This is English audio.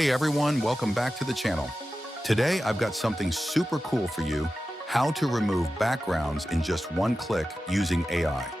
Hey everyone, welcome back to the channel. Today I've got something super cool for you, how to remove backgrounds in just one click using AI.